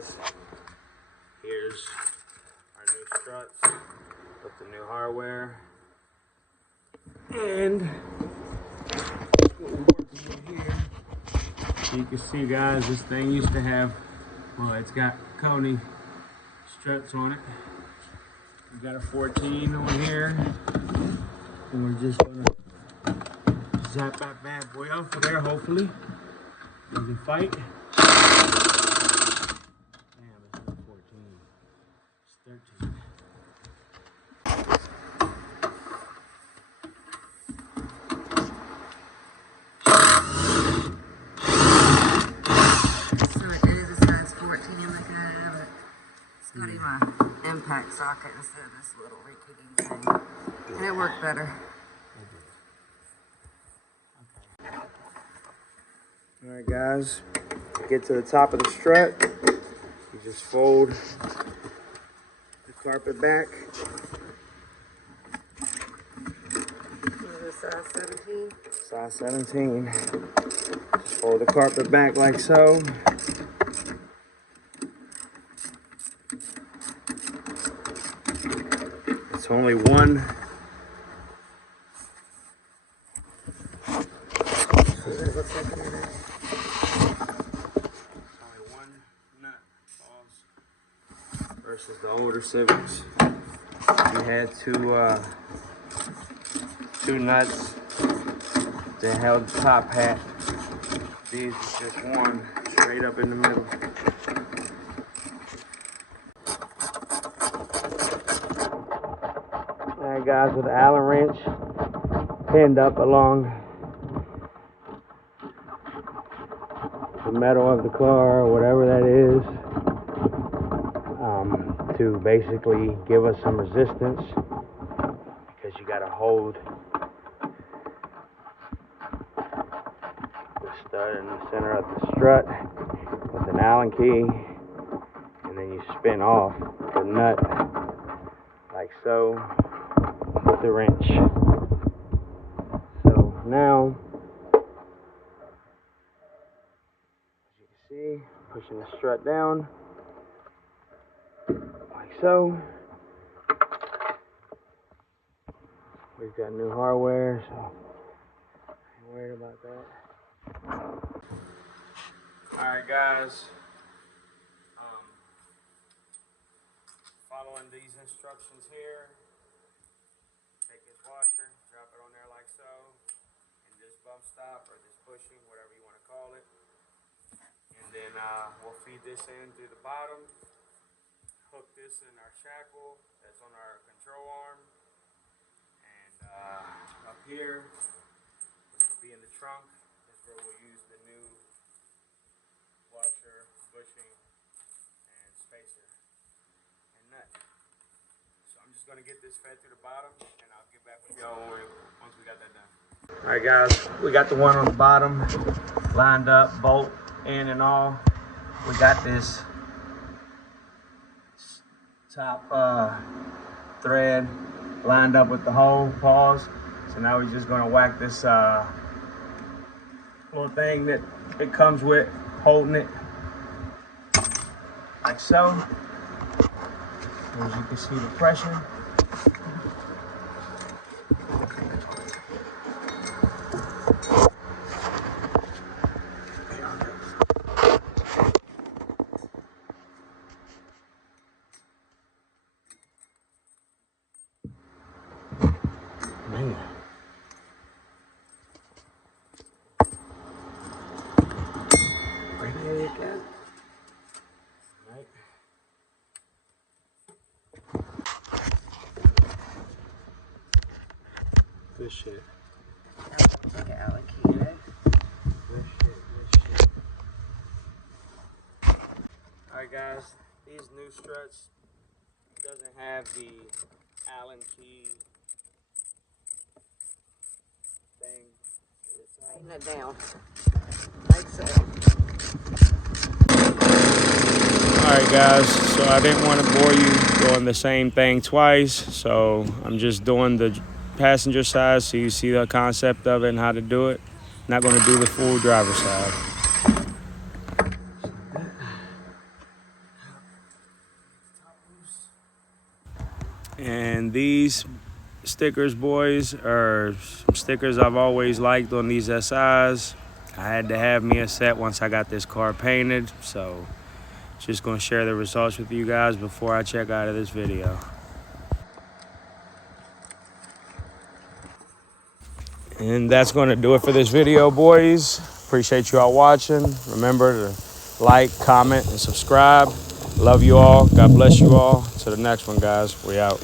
guys, here's our new struts with the new hardware. And what we're working with here, you can see guys, this thing used to have, well, it's got Coney struts on it. We got a 14 on here, and we're just gonna zap that bad boy off of there, hopefully. We can fight. Damn, it's not 14. It's 13. So it is a size 14 like I have it. It's got my impact socket instead of this little rinky-dink thing. And it worked better. All right, guys, get to the top of the strut. You just fold the carpet back. What is this, size 17? Size 17. Just fold the carpet back like so. It's only one. It looks like that. Versus the older Civics. We had two nuts that held the top hat. These is just one straight up in the middle. Alright guys, with the Allen wrench pinned up along the metal of the car, or whatever that is, to basically give us some resistance, because you got to hold the stud in the center of the strut with an Allen key, and then you spin off the nut like so with the wrench. So now, as you can see, pushing the strut down like so. We've got new hardware, so I ain't worried about that. Alright guys, following these instructions here, take this washer, drop it on there like so, and this bump stop or this bushing, whatever you want to call it, and then we'll feed this in through the bottom. Hook this in our shackle that's on our control arm, and up here, which will be in the trunk, is where we'll use the new washer, bushing, and spacer, and nut. So I'm just going to get this fed through the bottom, and I'll get back with y'all once we got that done. Alright guys, we got the one on the bottom lined up, bolt in and all. We got this top thread lined up with the hole pause. So now we're just going to whack this little thing that it comes with, holding it like so. As you can see the pressure. Man. Right there you go. Right. Good shit. Like an Allen key, right? Good shit. Alright guys, these new struts doesn't have the Allen key thing. Tighten that down. Like so. Alright guys, so I didn't want to bore you doing the same thing twice, so I'm just doing the passenger side so you see the concept of it and how to do it. Not going to do the full driver side. And these stickers, boys, are stickers I've always liked on these SIs. I had to have me a set once I got this car painted, so just gonna share the results with you guys before I check out of this video. And that's gonna do it for this video, boys. Appreciate you all watching. Remember to like, comment, and subscribe. Love you all. God bless you all. To the next one, guys. We out.